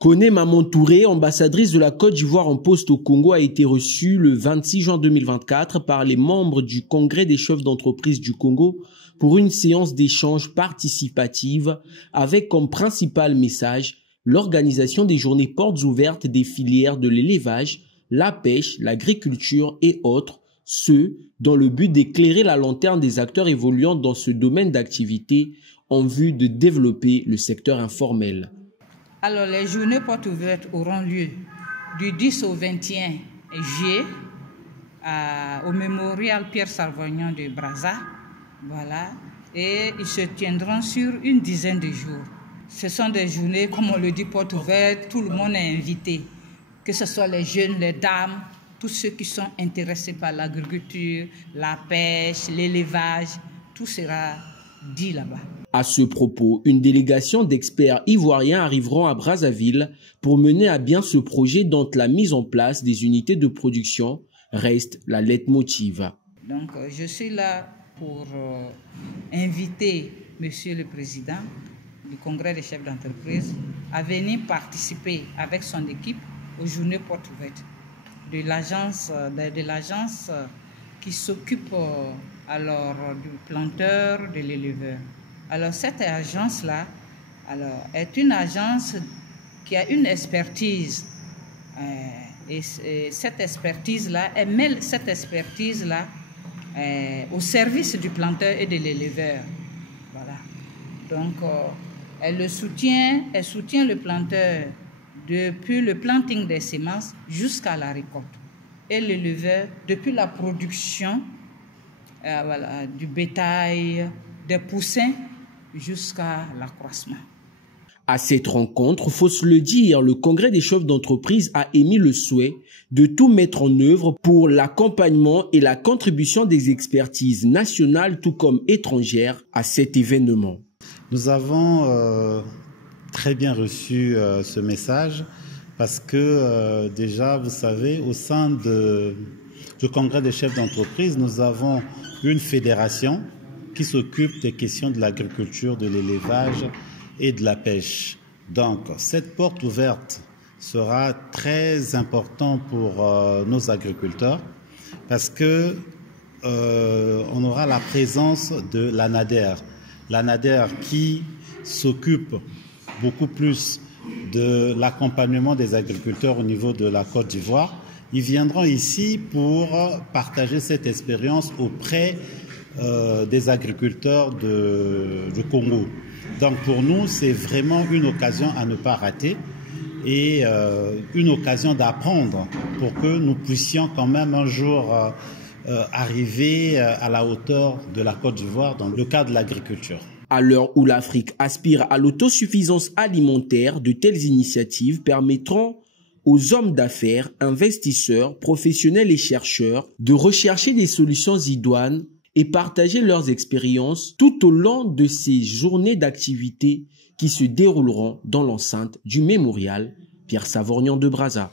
Koné Maman Touré, ambassadrice de la Côte d'Ivoire en poste au Congo, a été reçue le 26 juin 2024 par les membres du Congrès des chefs d'entreprise du Congo pour une séance d'échange participative avec comme principal message l'organisation des journées portes ouvertes des filières de l'élevage, la pêche, l'agriculture et autres, ce dans le but d'éclairer la lanterne des acteurs évoluant dans ce domaine d'activité en vue de développer le secteur informel. Alors, les journées portes ouvertes auront lieu du 10 au 21 juillet au mémorial Pierre Sarvagnan de Brazza. Voilà. Et ils se tiendront sur une dizaine de jours. Ce sont des journées, comme on le dit, portes ouvertes, tout le monde est invité. Que ce soit les jeunes, les dames, tous ceux qui sont intéressés par l'agriculture, la pêche, l'élevage, tout sera dit là-bas. À ce propos, une délégation d'experts ivoiriens arriveront à Brazzaville pour mener à bien ce projet dont la mise en place des unités de production reste la leitmotiv. Donc, je suis là pour inviter Monsieur le Président du Congrès des chefs d'entreprise à venir participer avec son équipe aux journées portes ouvertes de l'agence qui s'occupe alors du planteur, de l'éleveur. Alors cette agence-là est une agence qui a une expertise et cette expertise-là, elle met cette expertise-là au service du planteur et de l'éleveur. Voilà. Donc elle soutient le planteur depuis le planting des semences jusqu'à la récolte et l'éleveur depuis la production du bétail, des poussins jusqu'à l'accroissement. À cette rencontre, faut se le dire, le Congrès des chefs d'entreprise a émis le souhait de tout mettre en œuvre pour l'accompagnement et la contribution des expertises nationales tout comme étrangères à cet événement. Nous avons très bien reçu ce message parce que déjà, vous savez, au sein du Congrès des chefs d'entreprise, nous avons une fédération qui s'occupe des questions de l'agriculture, de l'élevage et de la pêche. Donc, cette porte ouverte sera très importante pour nos agriculteurs parce que on aura la présence de l'ANADER. L'ANADER qui s'occupe beaucoup plus de l'accompagnement des agriculteurs au niveau de la Côte d'Ivoire. Ils viendront ici pour partager cette expérience auprès des agriculteurs du Congo. Donc pour nous, c'est vraiment une occasion à ne pas rater et une occasion d'apprendre pour que nous puissions quand même un jour arriver à la hauteur de la Côte d'Ivoire dans le cadre de l'agriculture. À l'heure où l'Afrique aspire à l'autosuffisance alimentaire, de telles initiatives permettront aux hommes d'affaires, investisseurs, professionnels et chercheurs de rechercher des solutions idoines et partager leurs expériences tout au long de ces journées d'activité qui se dérouleront dans l'enceinte du mémorial Pierre Sarvagnan de Brazza.